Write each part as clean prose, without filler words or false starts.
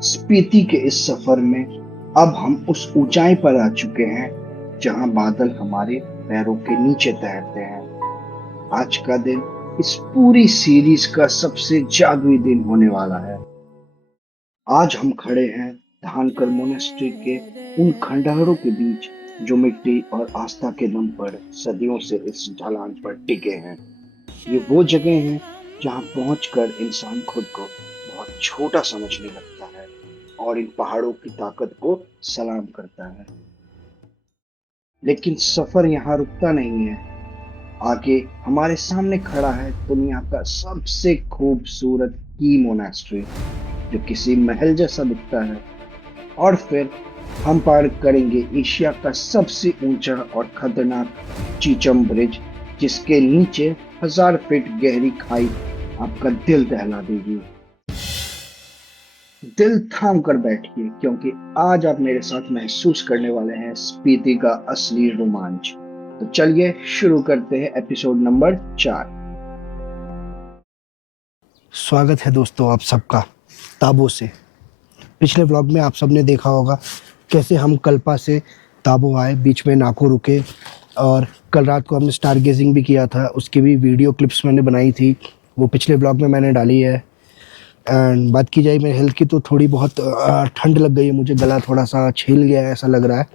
स्पीति के इस सफर में अब हम उस ऊंचाई पर आ चुके हैं जहां बादल हमारे पैरों के नीचे तैरते हैं। आज का दिन इस पूरी सीरीज का सबसे जादुई दिन होने वाला है। आज हम खड़े हैं धानकर मोनेस्ट्री के उन खंडहरों के बीच जो मिट्टी और आस्था के दम पर सदियों से इस ढलान पर टिके हैं। ये वो जगह है जहां पहुंचकर इंसान खुद को बहुत छोटा समझने लगता है और इन पहाड़ों की ताकत को सलाम करता है। लेकिन सफर यहाँ रुकता नहीं है। आगे हमारे सामने खड़ा है दुनिया का सबसे खूबसूरत की मोनेस्ट्री जो किसी महल जैसा दिखता है। और फिर हम पार करेंगे एशिया का सबसे ऊंचा और खतरनाक चीचम ब्रिज जिसके नीचे 1000 फीट गहरी खाई आपका दिल दहला देगी। दिल थाम कर बैठिए क्योंकि आज आप मेरे साथ महसूस करने वाले हैं स्पीति का असली रोमांच। तो चलिए शुरू करते हैं एपिसोड नंबर 4। स्वागत है दोस्तों आप सबका ताबो से। पिछले व्लॉग में आप सबने देखा होगा कैसे हम कल्पा से ताबो आए, बीच में नाको रुके और कल रात को हमने स्टार गेजिंग भी किया था। उसकी भी वीडियो क्लिप्स मैंने बनाई थी, वो पिछले व्लॉग में मैंने डाली है। एंड बात की जाए मेरे हेल्थ की तो थोड़ी बहुत ठंड लग गई है, मुझे गला थोड़ा सा छील गया है ऐसा लग रहा है,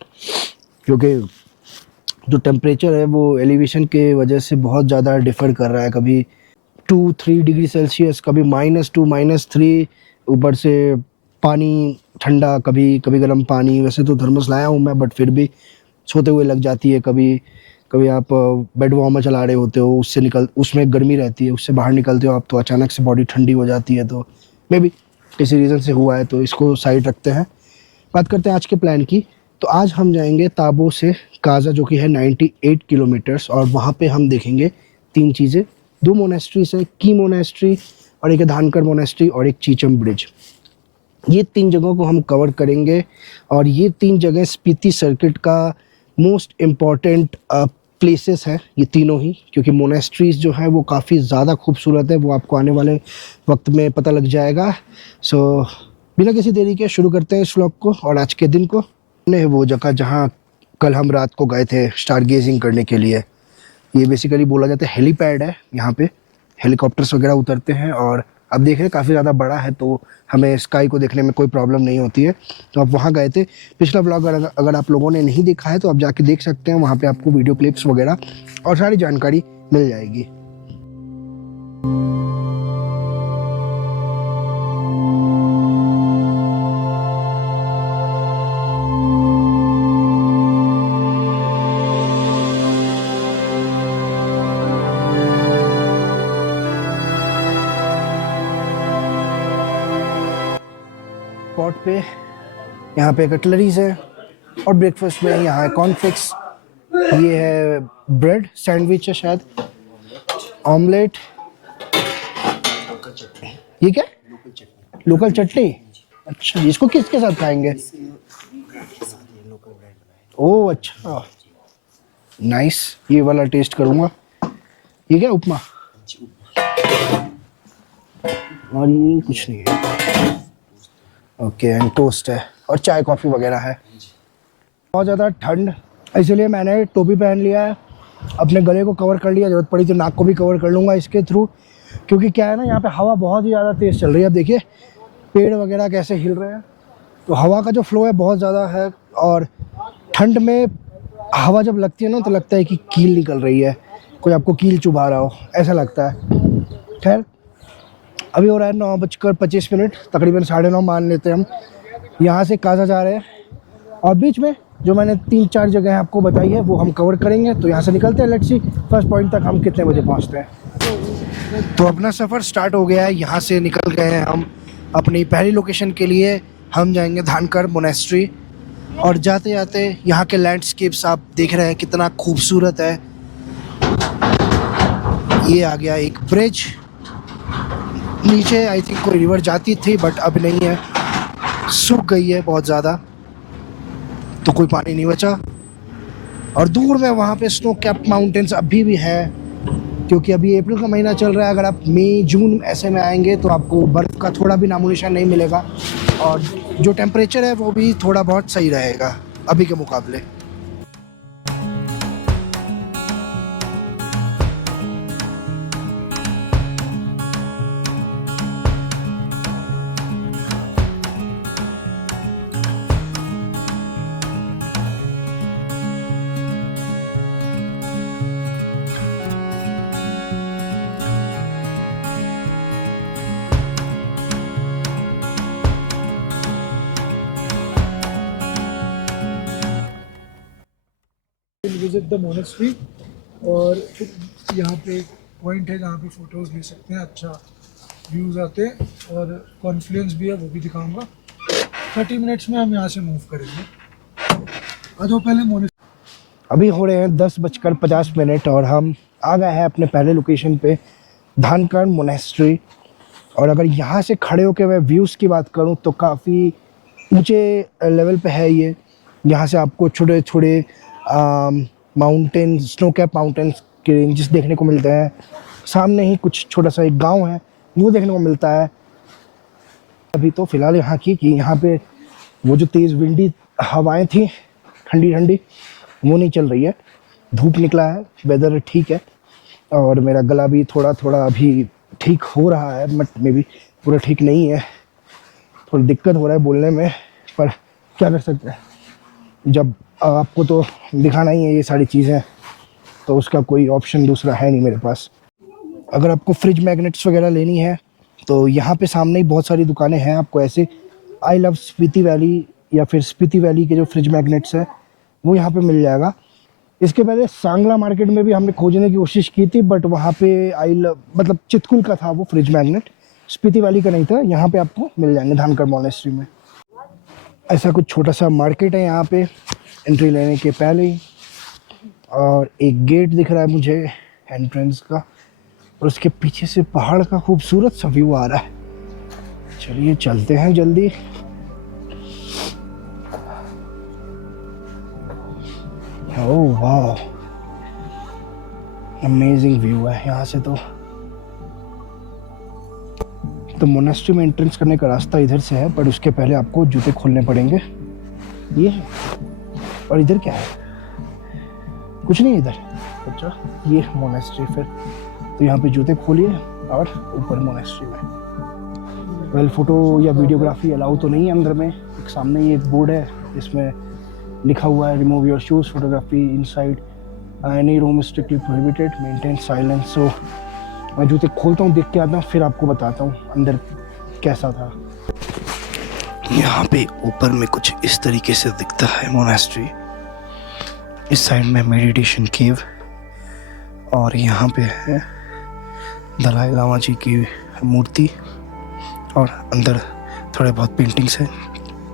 क्योंकि जो टेम्परेचर है वो एलिवेशन के वजह से बहुत ज़्यादा डिफ़र कर रहा है। कभी 2-3 डिग्री सेल्सियस, कभी -2 -3, ऊपर से पानी ठंडा, कभी कभी गर्म पानी। वैसे तो थर्मस लाया हूँ मैं, बट फिर भी सोते हुए लग जाती है। कभी कभी आप बेड वार्मर चला रहे होते हो, उसमें गर्मी रहती है, उससे बाहर निकलते हो आप तो अचानक से बॉडी ठंडी हो जाती है। तो मे बी किसी रीज़न से हुआ है, तो इसको साइड रखते हैं। बात करते हैं आज के प्लान की। तो आज हम जाएंगे ताबो से काजा जो कि है 98 किलोमीटर्स, और वहाँ पे हम देखेंगे 3 चीज़ें। 2 मोनेस्ट्रीज है, की मोनेस्ट्री और एक धानकर मोनेस्ट्री और एक चीचम ब्रिज। ये 3 जगहों को हम कवर करेंगे और ये 3 जगह स्पीति सर्किट का मोस्ट इम्पॉर्टेंट प्लेसेस हैं ये तीनों ही, क्योंकि मोनेस्ट्रीज जो है वो काफ़ी ज़्यादा खूबसूरत है। वो आपको आने वाले वक्त में पता लग जाएगा। सो बिना किसी देरी के शुरू करते हैं इस व्लॉग को और आज के दिन को। वो जगह जहाँ कल हम रात को गए थे स्टार गेजिंग करने के लिए, ये बेसिकली बोला जाता है हेलीपैड है। यहाँ पे हेलीकॉप्टर्स वगैरह उतरते हैं और अब देख रहे हैं काफ़ी ज़्यादा बड़ा है, तो हमें स्काई को देखने में कोई प्रॉब्लम नहीं होती है। तो आप वहाँ गए थे। पिछला व्लॉग अगर आप लोगों ने नहीं देखा है तो आप जाके देख सकते हैं, वहाँ पे आपको वीडियो क्लिप्स वगैरह और सारी जानकारी मिल जाएगी। पॉट पे यहाँ पे कटलरीज है और ब्रेकफास्ट में यहाँ है कॉर्नफ्लेक्स, ये है ब्रेड सैंडविच है शायद, ऑमलेट, ये क्या लोकल चटनी। अच्छा, इसको किसके साथ खाएंगे? ओह अच्छा, नाइस, ये वाला टेस्ट करूँगा। ये क्या उपमा? और ये कुछ नहीं है। ओके, एंड टोस्ट है और चाय कॉफ़ी वगैरह है। बहुत ज़्यादा ठंड, इसलिए मैंने टोपी पहन लिया है, अपने गले को कवर कर लिया, ज़रूरत पड़ी तो नाक को भी कवर कर लूँगा इसके थ्रू, क्योंकि क्या है ना, यहाँ पे हवा बहुत ही ज़्यादा तेज़ चल रही है। अब देखिए पेड़ वगैरह कैसे हिल रहे हैं, तो हवा का जो फ्लो है बहुत ज़्यादा है। और ठंड में हवा जब लगती है ना तो लगता है कि कील निकल रही है, कोई आपको कील चुभा रहा हो, ऐसा लगता है। खैर, अभी हो रहा है 9:25, तकरीबन 9:30 मान लेते हैं हम। यहाँ से काजा जा रहे हैं और बीच में जो मैंने 3-4 जगह आपको बताई है वो हम कवर करेंगे। तो यहाँ से निकलते हैं, लेट्स सी फर्स्ट पॉइंट तक हम कितने बजे पहुँचते हैं। तो अपना सफ़र स्टार्ट हो गया है, यहाँ से निकल गए हैं हम अपनी पहली लोकेशन के लिए। हम जाएंगे धानकर मोनेस्ट्री और जाते जाते यहाँ के लैंडस्केप्स आप देख रहे हैं कितना खूबसूरत है। ये आ गया एक ब्रिज, नीचे आई थिंक कोई रिवर जाती थी बट अब नहीं है, सूख गई है बहुत ज़्यादा, तो कोई पानी नहीं बचा। और दूर में वहाँ पे स्नो कैप माउंटेन्स अभी भी है। क्योंकि अभी अप्रैल का महीना चल रहा है। अगर आप मई जून ऐसे में आएंगे तो आपको बर्फ़ का थोड़ा भी नामो निशान नहीं मिलेगा, और जो टेम्परेचर है वो भी थोड़ा बहुत सही रहेगा अभी के मुकाबले। विजिट द मोनेस्ट्री, और फिर यहाँ पे एक पॉइंट है जहाँ पे फ़ोटोज़ ले सकते हैं, अच्छा व्यूज़ आते हैं, और कॉन्फ्लुएंस भी है वो भी दिखाऊंगा। 30 मिनट्स में हम यहाँ से मूव करेंगे। आ जाओ पहले मोनेस्ट्री। अभी हो रहे हैं 10:50 और हम आ गए हैं अपने पहले लोकेशन पे, धानकड़ मोनेस्ट्री। और अगर यहाँ से खड़े होकर मैं व्यूज़ की बात करूँ तो काफ़ी ऊंचे लेवल पे है ये। यहाँ से आपको छोटे छोटे माउंटेन, स्नो कैप माउंटेन्स के रेंजेस देखने को मिलते हैं। सामने ही कुछ छोटा सा एक गांव है वो देखने को मिलता है। अभी तो फ़िलहाल यहाँ की कि यहाँ पे वो जो तेज़ विंडी हवाएं थी ठंडी ठंडी वो नहीं चल रही है, धूप निकला है, वेदर ठीक है, और मेरा गला भी थोड़ा थोड़ा अभी ठीक हो रहा है, बट मे भी पूरा ठीक नहीं है, थोड़ी दिक्कत हो रहा है बोलने में, पर क्या कर सकते हैं, जब आपको तो दिखाना ही है ये सारी चीज़ें, तो उसका कोई ऑप्शन दूसरा है नहीं मेरे पास। अगर आपको फ्रिज मैग्नेट्स वगैरह लेनी है तो यहाँ पे सामने ही बहुत सारी दुकानें हैं। आपको ऐसे आई लव स्पीति वैली या फिर स्पीति वैली के जो फ्रिज मैग्नेट्स हैं वो यहाँ पे मिल जाएगा। इसके पहले सांगला मार्केट में भी हमने खोजने की कोशिश की थी, बट वहाँ पे मतलब चितकुल का था वो फ्रिज मैग्नेट, स्पीति वैली का नहीं था। यहाँ पे आपको मिल जाएंगे धानकड़ मोनेस्ट्री में। ऐसा कुछ छोटा सा मार्केट है यहाँ पे एंट्री लेने के पहले ही, और एक गेट दिख रहा है मुझे एंट्रेंस का, और उसके पीछे से पहाड़ का खूबसूरत सा व्यू आ रहा है। चलिए चलते हैं जल्दी। ओह वाह, अमेजिंग व्यू है यहाँ से। तो मोनेस्ट्री में एंट्रेंस करने का रास्ता इधर से है, पर उसके पहले आपको जूते खोलने पड़ेंगे। ये है, और इधर क्या है? कुछ नहीं इधर। अच्छा ये मोनेस्ट्री फिर, तो यहाँ पे जूते खोलिए और ऊपर मोनेस्ट्री में। वेल फोटो या वीडियोग्राफी अलाउ तो नहीं है अंदर में। एक सामने ही एक बोर्ड है इसमें लिखा हुआ है remove your shoes, photography inside any room strictly prohibited, maintain silence. So मैं जूते खोलता हूँ, देख के आता हूँ, फिर आपको बताता हूँ अंदर कैसा था। यहाँ पे ऊपर में कुछ इस तरीके से दिखता है मोनेस्ट्री। इस साइड में मेडिटेशन केव, और यहाँ पे है दलाई लामा जी की मूर्ति, और अंदर थोड़े बहुत पेंटिंग्स हैं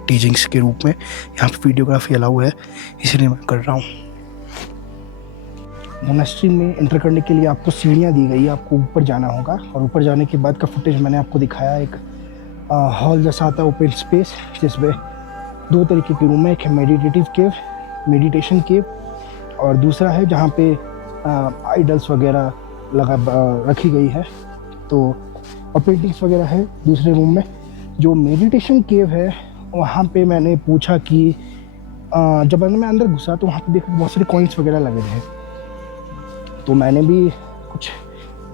टीचिंग्स के रूप में। यहाँ पे वीडियोग्राफी अलाउ है, इसलिए मैं कर रहा हूँ। मोनेस्ट्री में एंटर करने के लिए आपको सीढ़ियाँ दी गई है, आपको ऊपर जाना होगा, और ऊपर जाने के बाद का फुटेज मैंने आपको दिखाया। एक हॉल जैसा आता है, ओपन स्पेस, जिसमें 2 तरीके के रूम है। एक है मेडिटेटिव केव, मेडिटेशन केव, और दूसरा है जहाँ पे आइडल्स वगैरह रखी गई है, तो और पेंटिंग्स वगैरह है दूसरे रूम में। जो मेडिटेशन केव है वहाँ पे मैंने पूछा कि जब मैं अंदर घुसा तो वहाँ पे देखा बहुत सारे कॉइन्स वगैरह लगे थे, तो मैंने भी कुछ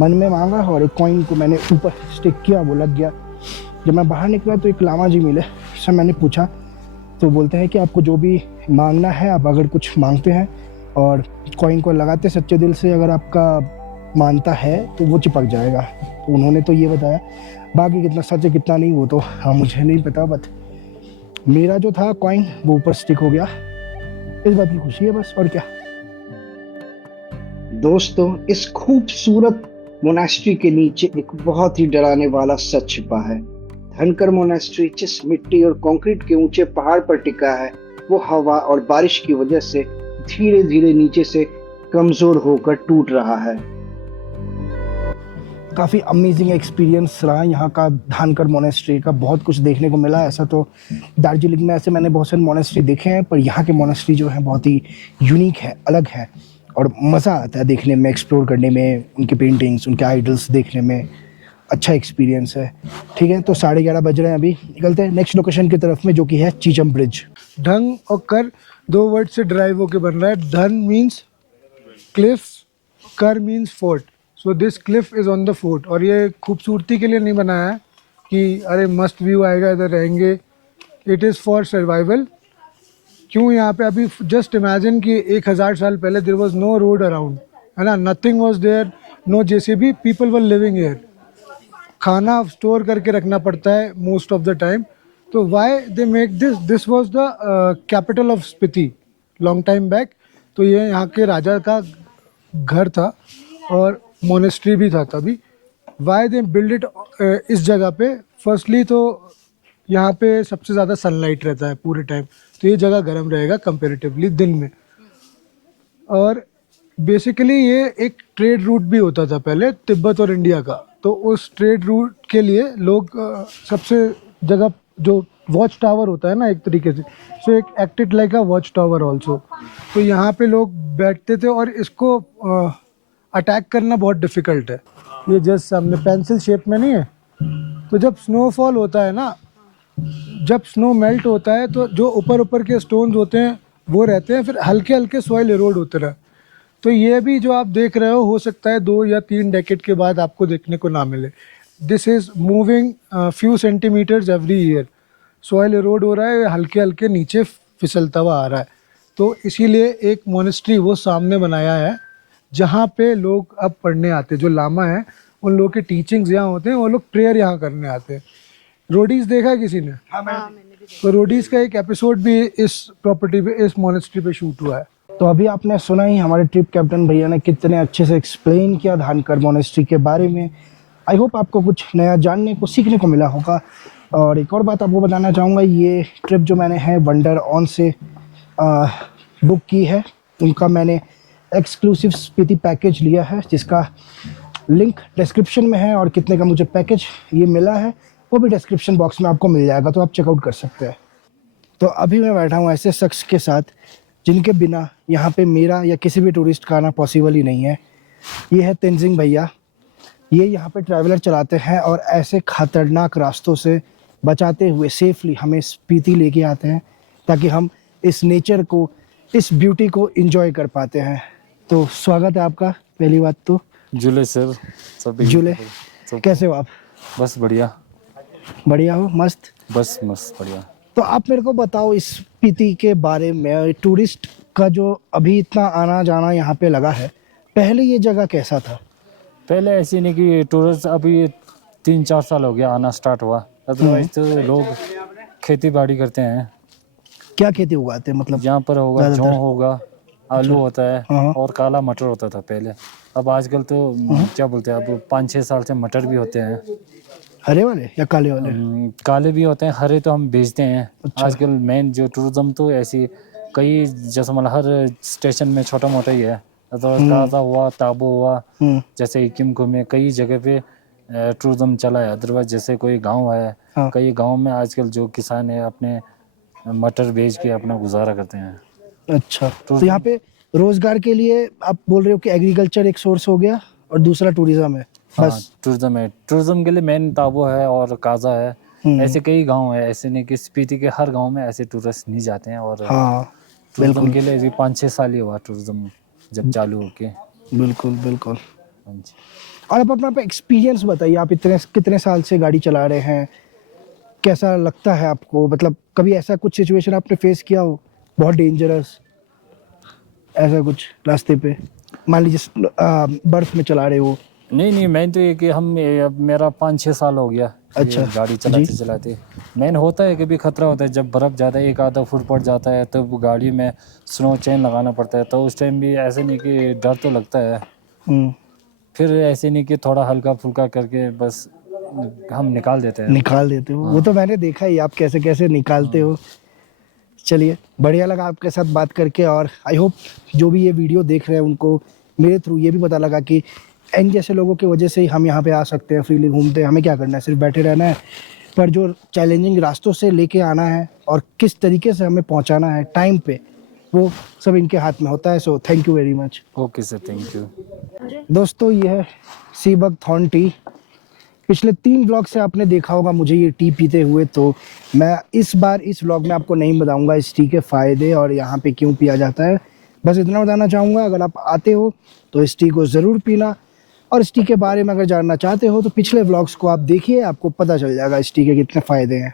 मन में मांगा और एक कॉइन को मैंने ऊपर स्टिक किया, वो लग गया। जब मैं बाहर निकला तो एक लामा जी मिले, उससे मैंने पूछा तो बोलते हैं कि आपको जो भी मांगना है, आप अगर कुछ मांगते हैं और कॉइन को लगाते सच्चे दिल से, अगर आपका मानता है तो वो चिपक जाएगा। तो उन्होंने तो ये बताया, बाकी कितना सच है कितना नहीं वो तो मुझे नहीं पता, बट मेरा जो था कॉइन वो ऊपर स्टिक हो गया। इस बात की खुशी है बस, और क्या। दोस्तों, इस खूबसूरत मोनेस्ट्री के नीचे एक बहुत ही डराने वाला सच छिपा है। धनकड़ मोनेस्ट्री जिस मिट्टी और कंक्रीट के ऊंचे पहाड़ पर टिका है, वो हवा और बारिश की वजह से धीरे धीरे नीचे से कमजोर होकर टूट रहा है। काफ़ी अमेजिंग एक्सपीरियंस रहा यहाँ का, धानकड़ मोनेस्ट्री का बहुत कुछ देखने को मिला। ऐसा तो दार्जिलिंग में ऐसे मैंने बहुत सारे मोनेस्ट्री देखे हैं, पर यहाँ के मोनेस्ट्री जो है बहुत ही यूनिक है, अलग है, और मज़ा आता है देखने में, एक्सप्लोर करने में, उनके पेंटिंग्स, उनके आइडल्स देखने में अच्छा एक्सपीरियंस है। ठीक है, तो 11:30 बज रहे हैं, अभी निकलते हैं नेक्स्ट लोकेशन की तरफ में, जो कि है चीचम ब्रिज। ढंग और कर 2 वर्ड से ड्राइव होके बन रहा है। धन मीन्स क्लिफ, कर means fort. So this Cliff is on the fort. और ये खूबसूरती के लिए नहीं बनाया है कि अरे मस्त व्यू आएगा इधर रहेंगे। It is for survival. क्यों यहाँ पे अभी जस्ट इमेजिन कि 1000 साल पहले there was no road around, है ना, nothing was there, no JCB, people were living here. खाना स्टोर करके रखना पड़ता है मोस्ट ऑफ द टाइम। तो why they make this was the capital of Spiti long time back. तो ये यहाँ के राजा का घर था और मोनेस्ट्री भी था तभी। वाई दे बिल्ड इट इस जगह पे, फर्स्टली तो यहाँ पे सबसे ज़्यादा सनलाइट रहता है पूरे टाइम, तो ये जगह गर्म रहेगा कंपेरेटिवली दिन में। और बेसिकली ये एक ट्रेड रूट भी होता था पहले तिब्बत और इंडिया का। तो उस ट्रेड रूट के लिए लोग सबसे जगह जो वॉच टावर होता है ना एक तरीके से, सो एक acted like a watch tower also. तो यहाँ पे लोग बैठते थे और इसको अटैक करना बहुत डिफ़िकल्ट है। ये जस्ट सामने पेंसिल शेप में नहीं है। तो जब स्नोफॉल होता है ना, जब स्नो मेल्ट होता है तो जो ऊपर ऊपर के स्टोन्स होते हैं वो रहते हैं, फिर हल्के हल्के सॉइल इरोड होते रहे। तो ये भी जो आप देख रहे हो सकता है 2 या 3 डेकेड के बाद आपको देखने को ना मिले। This is moving few centimetres every year. Soil erode हो रहा है, हल्के हल्के नीचे फिसलता हुआ आ रहा है। तो इसीलिए एक मोनेस्ट्री वो सामने बनाया है जहाँ पे लोग अब पढ़ने आते हैं। जो लामा है उन लोगों के टीचिंग्स यहाँ होते हैं, वो लोग प्रेयर यहाँ करने आते हैं। रोडीज देखा है किसी ने? हाँ मैंने भी देखा। तो रोडीज का एक एपिसोड भी इस प्रॉपर्टी पे, इस मोनेस्ट्री पे शूट हुआ है। तो अभी आपने सुना ही हमारे ट्रिप कैप्टन भैया ने कितने अच्छे से एक्सप्लेन किया धानकर मोनेस्ट्री के बारे में। आई होप आपको कुछ नया जानने को, सीखने को मिला होगा। और एक और बात आपको बताना चाहूँगा, ये ट्रिप जो मैंने है वंडर ऑन से बुक की है। उनका मैंने एक्सक्लूसिव स्पीति पैकेज लिया है, जिसका लिंक डिस्क्रिप्शन में है, और कितने का मुझे पैकेज ये मिला है वो भी डिस्क्रिप्शन बॉक्स में आपको मिल जाएगा, तो आप चेकआउट कर सकते हैं। तो अभी मैं बैठा हूँ ऐसे शख्स के साथ जिनके बिना यहाँ पे मेरा या किसी भी टूरिस्ट का आना पॉसिबल ही नहीं है। ये है तेंजिंग भैया। ये यहाँ पे ट्रैवलर चलाते हैं और ऐसे खतरनाक रास्तों से बचाते हुए सेफली हमें स्पीति लेके आते हैं, ताकि हम इस नेचर को, इस ब्यूटी को एंजॉय कर पाते हैं। तो स्वागत है आपका। पहली बात तो जुले सर, सब जुले, सब कैसे हो आप? बस बढ़िया, बढ़िया हो? मस्त, बस मस्त बढ़िया। तो आप मेरे को बताओ इस स्पीति के बारे में। टूरिस्ट का जो अभी इतना आना जाना यहाँ पे लगा है, पहले ये जगह कैसा था? पहले ऐसी नहीं कि टूरिस्ट, अभी 3-4 साल हो गया आना स्टार्ट हुआ। अदरवाइज तो लोग खेती बाड़ी करते हैं। क्या खेती उगाते हैं मतलब? यहाँ पर होगा ज़्यादातर? जौ होगा, आलू होता है हाँ। और काला मटर होता था पहले। अब आजकल तो क्या बोलते हैं, अब 5-6 साल से मटर भी होते हैं। हरे वाले या काले वाले? काले भी होते हैं, हरे तो हम बेचते हैं। अच्छा। आजकल मेन जो टूरिज्म तो ऐसी कई, जैसे मतलब हर स्टेशन में छोटा मोटा ही है। काजा हुआ, ताबो हुआ, जैसे इकिमको में कई जगह पे टूरिज्म चला है। अदरवाइज जैसे कोई गांव है, हाँ। कई गांव में आजकल जो किसान है अपने मटर बेच के अपना गुजारा करते हैं। अच्छा, तो यहाँ पे रोजगार के लिए आप बोल रहे हो कि एग्रीकल्चर एक सोर्स हो गया और दूसरा टूरिज्म है? हाँ, बस टूरिज्म है। टूरिज्म के लिए मेन ताबो है और काजा है। ऐसे कई गांव है, ऐसे नहीं कि स्पीति के हर गांव में ऐसे टूरिस्ट नहीं जाते हैं। और हाँ, टूरिज्म के लिए भी 5-6 साल ही हुआ टूरिज्म जब चालू होके। बिल्कुल बिल्कुल। हाँ जी। और आप अपना एक्सपीरियंस बताइए, आप इतने कितने साल से गाड़ी चला रहे हैं, कैसा लगता है आपको? मतलब कभी ऐसा कुछ सिचुएशन आपने फेस किया हो बहुत डेंजरस, ऐसा कुछ रास्ते पे? मान लीजिए बर्फ में चला रहे हो। नहीं, मैं तो ये कि अब मेरा 5-6 साल हो गया ये अच्छा, गाड़ी चलाते। मैन होता है कि भी खतरा होता है, जब बर्फ़ ज़्यादा 1-आधा फुट पड़ जाता है तो गाड़ी में स्नो चेन लगाना पड़ता है। तो उस टाइम भी ऐसे नहीं कि डर तो लगता है, फिर ऐसे नहीं कि थोड़ा हल्का फुल्का करके बस हम निकाल देते हैं। निकाल देते हो? वो तो मैंने देखा ही, आप कैसे कैसे निकालते हो। चलिए, बढ़िया लगा आपके साथ बात करके। और आई होप जो भी ये वीडियो देख रहे हैं उनको मेरे थ्रू ये भी पता लगा कि इन जैसे लोगों की वजह से ही हम यहाँ पे आ सकते हैं, फ्रीली घूमते हैं। हमें क्या करना है, सिर्फ बैठे रहना है। पर जो चैलेंजिंग रास्तों से लेके आना है और किस तरीके से हमें पहुँचाना है टाइम पे, वो सब इनके हाथ में होता है। So thank you very much. Okay sir, thank you. दोस्तों ये है सीबक थॉर्न टी। पिछले 3 व्लॉग से आपने देखा होगा मुझे ये टी पीते हुए, तो मैं इस बार इस व्लॉग में आपको नहीं बताऊंगा इस टी के फ़ायदे और यहाँ पे क्यों पिया जाता है। बस इतना बताना चाहूँगा, अगर आप आते हो तो इस टी को ज़रूर पीना, और इस टी के बारे में अगर जानना चाहते हो तो पिछले व्लॉग्स को आप देखिए, आपको पता चल जाएगा इस टी के कितने फ़ायदे हैं।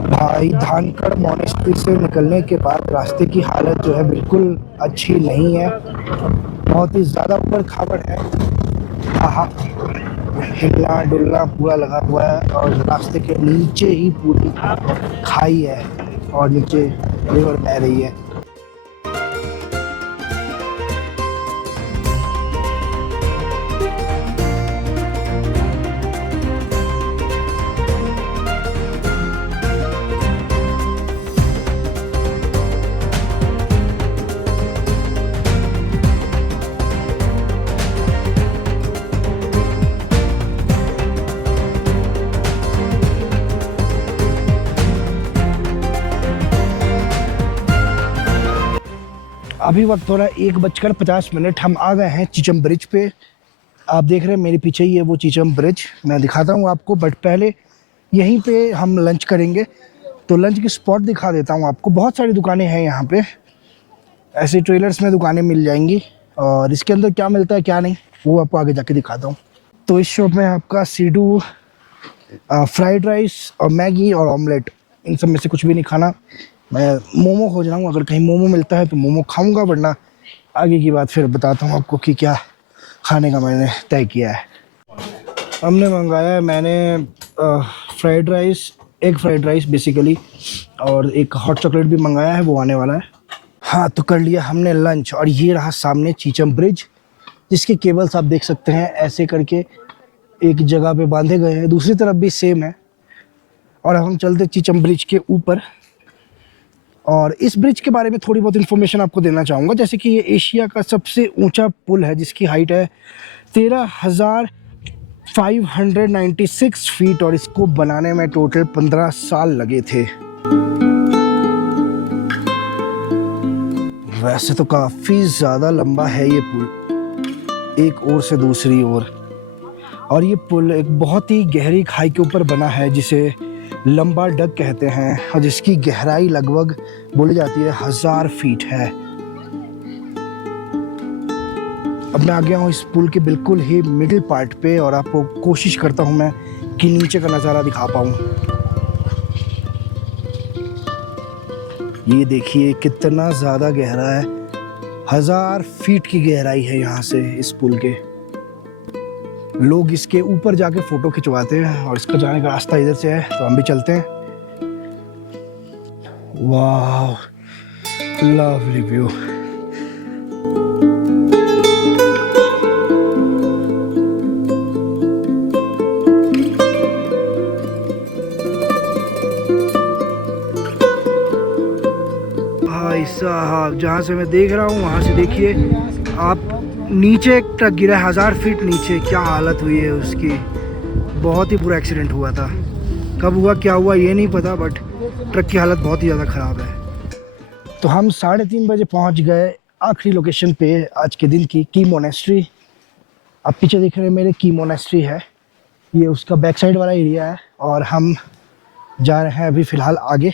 भाई धानकड़ मोनेस्ट्री से निकलने के बाद रास्ते की हालत जो है बिल्कुल अच्छी नहीं है, बहुत ही ज़्यादा ऊपर खाबड़ है। हाँ, हिलना डुलना पूरा लगा हुआ है, और रास्ते के नीचे ही पूरी खाई है और नीचे रिवर बह रही है। अभी वक्त हो रहा है 1:50। हम आ गए हैं चीचम ब्रिज पे। आप देख रहे हैं मेरे पीछे ही है वो चीचम ब्रिज, मैं दिखाता हूँ आपको, बट पहले यहीं पे हम लंच करेंगे। तो लंच की स्पॉट दिखा देता हूँ आपको। बहुत सारी दुकानें हैं यहाँ पे, ऐसे ट्रेलर्स में दुकानें मिल जाएंगी, और इसके अंदर क्या मिलता है क्या नहीं वो आपको आगे जाके दिखाता हूँ। तो इस शॉप में आपका सीडू, फ्राइड राइस और मैगी और ऑमलेट, इन सब में से कुछ भी नहीं खाना। मैं मोमो खोज रहा हूँ, अगर कहीं मोमो मिलता है तो मोमो खाऊंगा, वरना आगे की बात फिर बताता हूँ आपको कि क्या खाने का मैंने तय किया है। हमने मंगाया है, मैंने fried rice, egg fried rice basically, और एक हॉट चॉकलेट भी मंगाया है, वो आने वाला है। हाँ, तो कर लिया हमने लंच, और ये रहा सामने चीचम ब्रिज, जिसके केबल्स आप देख सकते हैं ऐसे करके एक जगह पे बांधे गए हैं, दूसरी तरफ भी सेम है। और अब हम चलते चीचम ब्रिज के ऊपर, और इस ब्रिज के बारे में थोड़ी बहुत इन्फॉर्मेशन आपको देना चाहूँगा। जैसे कि ये एशिया का सबसे ऊंचा पुल है, जिसकी हाइट है 13,596 फीट, और इसको बनाने में टोटल 15 साल लगे थे। वैसे तो काफ़ी ज़्यादा लंबा है ये पुल, एक ओर से दूसरी ओर, और ये पुल एक बहुत ही गहरी खाई के ऊपर बना है, जिसे लंबा डग कहते हैं, और जिसकी गहराई लगभग बोली जाती है 1000 फीट है। अब मैं आ गया हूँ इस पुल के बिल्कुल ही मिडिल पार्ट पे, और आपको कोशिश करता हूँ मैं कि नीचे का नज़ारा दिखा पाऊँ। ये देखिए कितना ज़्यादा गहरा है, 1000 फीट की गहराई है यहाँ से इस पुल के। लोग इसके ऊपर जाके फ़ोटो खिंचवाते हैं, और इसका जाने का रास्ता इधर से है, तो हम भी चलते हैं। वाह, लवली व्यू। भाई साहब, जहाँ से मैं देख रहा हूँ वहाँ से देखिए आप, नीचे एक ट्रक गिरा है 1000 फीट नीचे, क्या हालत हुई है उसकी। बहुत ही बुरा एक्सीडेंट हुआ था, कब हुआ क्या हुआ ये नहीं पता, बट ट्रक की हालत बहुत ही ज़्यादा ख़राब है। तो हम 3:30 बजे पहुंच गए आखिरी लोकेशन पे आज के दिन की मोनेस्ट्री। आप पीछे देख रहे हैं मेरे की मोनेस्ट्री है, ये उसका बैक साइड वाला एरिया है, और हम जा रहे हैं अभी फ़िलहाल आगे।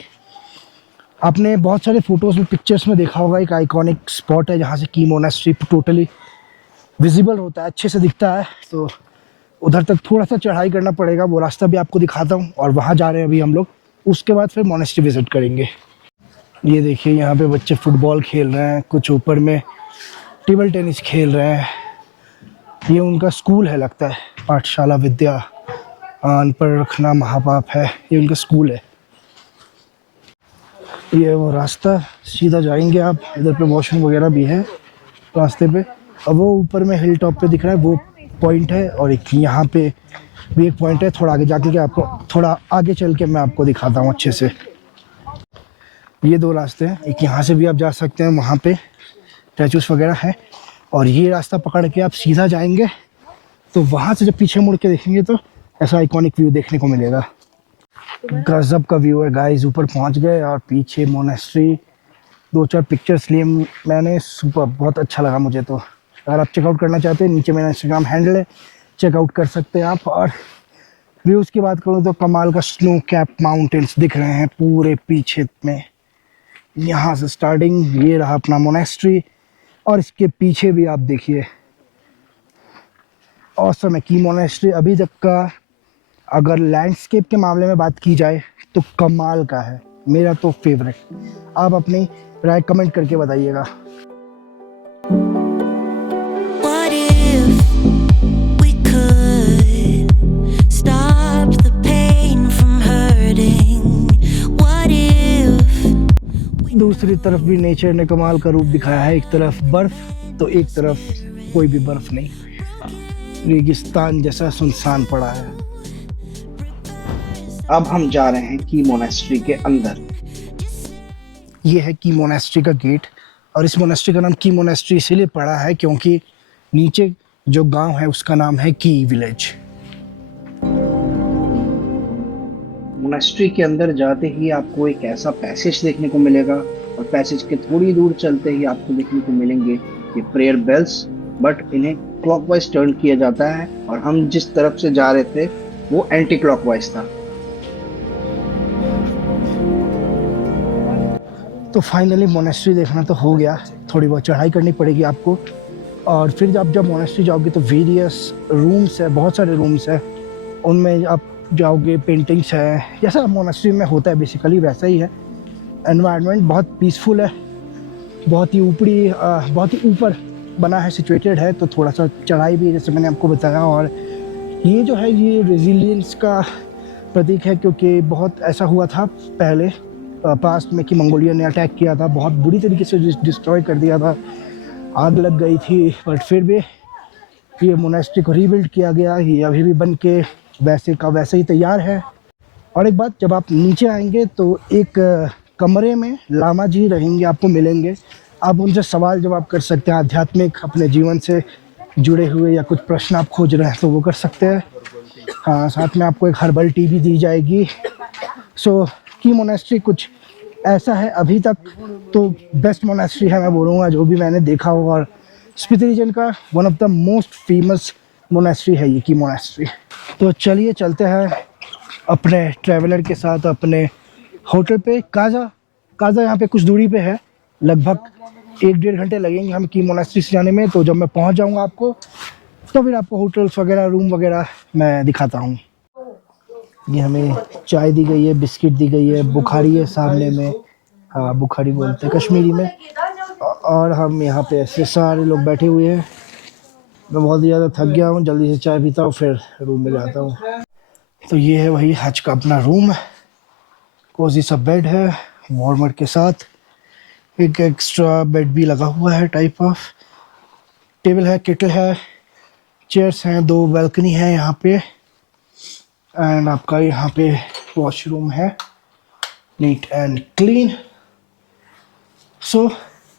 आपने बहुत सारे फ़ोटोज़ में, पिक्चर्स में देखा होगा, एक आइकॉनिक स्पॉट है जहाँ से की मोनेस्ट्री टोटली विजिबल होता है, अच्छे से दिखता है। तो उधर तक थोड़ा सा चढ़ाई करना पड़ेगा, वो रास्ता भी आपको दिखाता हूँ, और वहाँ जा रहे हैं अभी हम लोग। उसके बाद फिर मोनेस्ट्री विज़िट करेंगे। ये देखिए यहाँ पे बच्चे फुटबॉल खेल रहे हैं, कुछ ऊपर में टेबल टेनिस खेल रहे हैं। ये उनका स्कूल है लगता है, पाठशाला विद्या अनपढ़ रखना महापाप है, ये उनका स्कूल है। ये वो रास्ता, सीधा जाएंगे आप, इधर पे वॉशरूम वगैरह भी है रास्ते पे। अब वो ऊपर में हिल टॉप पे दिख रहा है वो पॉइंट है, और एक यहाँ पे भी एक पॉइंट है। थोड़ा आगे जाके के आपको, थोड़ा आगे चल के मैं आपको दिखाता हूँ अच्छे से। ये 2 रास्ते हैं, एक यहाँ से भी आप जा सकते हैं, वहाँ पे स्टैचूस वगैरह है, और ये रास्ता पकड़ के आप सीधा जाएंगे तो वहाँ से जब पीछे मुड़ के देखेंगे तो ऐसा आइकॉनिक व्यू देखने को मिलेगा। गजब का व्यू है गाइस, ऊपर पहुँच गए और पीछे मोनेस्ट्री 2-4 पिक्चर्स लिए मैंने, सुपर, बहुत अच्छा लगा मुझे। तो अगर आप चेकआउट करना चाहते हैं, नीचे मेरा इंस्टाग्राम हैंडल है, चेकआउट कर सकते हैं आप। और व्यूज़ की बात करूँ तो कमाल का स्नो कैप माउंटेन्स दिख रहे हैं पूरे पीछे में। यहाँ से स्टार्टिंग, ये रहा अपना मोनेस्ट्री, और इसके पीछे भी आप देखिए ऑसम है की मोनेस्ट्री। अभी तक का अगर लैंडस्केप के मामले में बात की जाए तो कमाल का है, मेरा तो फेवरेट। आप अपनी राय कमेंट करके बताइएगा। What if we could stop the pain from hurting? What if दूसरी तरफ भी नेचर ने कमाल का रूप दिखाया है। एक तरफ बर्फ तो एक तरफ कोई भी बर्फ नहीं, रेगिस्तान जैसा सुनसान पड़ा है। अब हम जा रहे हैं की मोनेस्ट्री के अंदर। ये है की मोनेस्ट्री का गेट, और इस मोनेस्ट्री का नाम की मोनेस्ट्री इसीलिए पड़ा है क्योंकि नीचे जो गांव है उसका नाम है की विलेज। मोनेस्ट्री के अंदर जाते ही आपको एक ऐसा पैसेज देखने को मिलेगा, और पैसेज के थोड़ी दूर चलते ही आपको देखने को मिलेंगे ये प्रेयर बेल्स, बट इन्हें क्लॉकवाइज टर्न किया जाता है, और हम जिस तरफ से जा रहे थे वो एंटी क्लॉकवाइज था। तो फाइनली मोनेस्ट्री देखना तो हो गया, थोड़ी बहुत चढ़ाई करनी पड़ेगी आपको, और फिर जब मोनेस्ट्री जाओगे तो वेरियस रूम्स है, बहुत सारे रूम्स है, उनमें आप जाओगे, पेंटिंग्स है, जैसा मोनेस्ट्री में होता है बेसिकली वैसा ही है। एनवायरनमेंट बहुत पीसफुल है, बहुत ही ऊपर बना है, सिचुएटेड है, तो थोड़ा सा चढ़ाई भी जैसे मैंने आपको बताया। और ये जो है ये रेजिलियंस का प्रतीक है, क्योंकि बहुत ऐसा हुआ था पहले पास्ट में कि मंगोलिया ने अटैक किया था, बहुत बुरी तरीके से डिस्ट्रॉय कर दिया था, आग लग गई थी, बट फिर भी ये मोनेस्ट्री को रीबिल्ड किया गया। ये अभी भी बन के वैसे का वैसे ही तैयार है। और एक बात, जब आप नीचे आएंगे तो एक कमरे में लामा जी रहेंगे, आपको मिलेंगे, आप उनसे सवाल जवाब कर सकते हैं, आध्यात्मिक अपने जीवन से जुड़े हुए या कुछ प्रश्न आप खोज रहे हैं तो वो कर सकते हैं। हाँ, साथ में आपको एक हर्बल टी भी दी जाएगी। सो की मोनेस्ट्री कुछ ऐसा है, अभी तक तो बेस्ट मोनेस्ट्री है मैं बोलूँगा जो भी मैंने देखा हो, और स्पीति रीजन का one of the most famous monastery है ये की मोनेस्ट्री। तो चलिए चलते हैं अपने ट्रैवलर के साथ अपने होटल पे। काजा यहाँ पे कुछ दूरी पे है, लगभग 1-1.5 घंटे लगेंगे हमें की मोनेस्ट्री से जाने में। तो जब मैं पहुँच जाऊँगा आपको, तो फिर आपको होटल्स वगैरह, रूम वगैरह मैं दिखाता हूँ। ये हमें चाय दी गई है, बिस्किट दी गई है, बुखारी है सामने में, हाँ बुखारी बोलते हैं कश्मीरी में, और हम यहाँ पे ऐसे सारे लोग बैठे हुए हैं। मैं बहुत ज़्यादा थक गया हूँ, जल्दी से चाय पीता हूँ फिर रूम में जाता हूँ। तो ये है वही हज का अपना रूम, कोजी सा बेड है वार्मर के साथ, एक एक्स्ट्रा बेड भी लगा हुआ है, टाइप ऑफ टेबल है, केटल है, चेयर्स हैं, 2 बालकनी है यहाँ पे, एंड आपका यहाँ पे वॉशरूम है, नीट एंड क्लीन। सो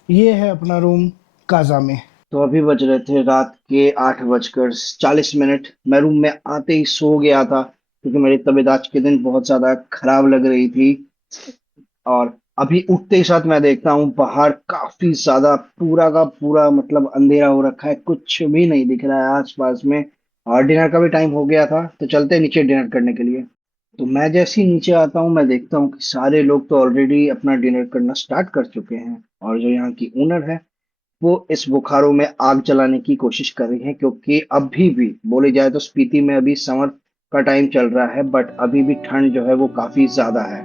ये है अपना रूम काजा में। तो अभी बज रहे थे रात के 8:40। मैं रूम में आते ही सो गया था, क्योंकि मेरी तबीयत आज के दिन बहुत ज्यादा खराब लग रही थी। और अभी उठते ही साथ मैं देखता हूँ बाहर काफी ज्यादा पूरा का पूरा मतलब अंधेरा हो रखा है, कुछ भी नहीं दिख रहा है आसपास में, और डिनर का भी टाइम हो गया था, तो चलते हैं नीचे डिनर करने के लिए। तो मैं जैसे ही नीचे आता हूँ, मैं देखता हूँ कि सारे लोग तो ऑलरेडी अपना डिनर करना स्टार्ट कर चुके हैं, और जो यहाँ की ओनर है वो इस बुखारों में आग जलाने की कोशिश कर रही है, क्योंकि अभी भी बोली जाए तो स्पीति में अभी समर का टाइम चल रहा है, बट अभी भी ठंड जो है वो काफी ज्यादा है।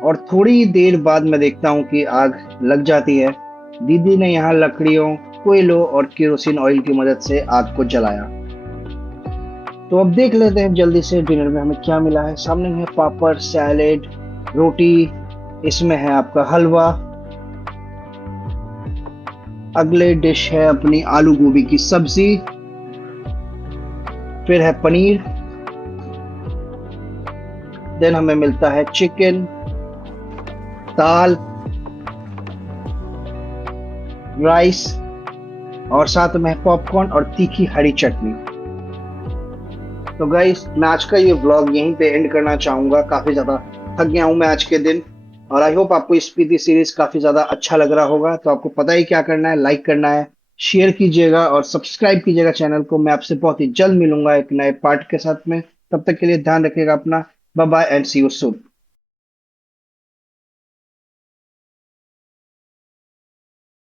और थोड़ी देर बाद मैं देखता हूँ कि आग लग जाती है। दीदी ने यहाँ लकड़ियों, कोयलों और केरोसिन ऑयल की मदद से आग को जलाया। तो अब देख लेते हैं जल्दी से डिनर में हमें क्या मिला है। सामने है पापड़, सैलेड, रोटी, इसमें है आपका हलवा, अगले डिश है अपनी आलू गोभी की सब्जी, फिर है पनीर, देन हमें मिलता है चिकन, दाल, राइस, और साथ में पॉपकॉर्न और तीखी हरी चटनी। तो गाइस, मैं आज का ये व्लॉग यहीं पे एंड करना चाहूंगा। काफी ज्यादा थक गया हूं मैं आज के दिन, और आई होप आपको स्पीति सीरीज काफी ज्यादा अच्छा लग रहा होगा। तो आपको पता ही क्या करना है, लाइक करना है, शेयर कीजिएगा और सब्सक्राइब कीजिएगा चैनल को। मैं आपसे बहुत ही जल्द मिलूंगा एक नए पार्ट के साथ में। तब तक के लिए ध्यान रखिएगा अपना। Bye bye and see you soon.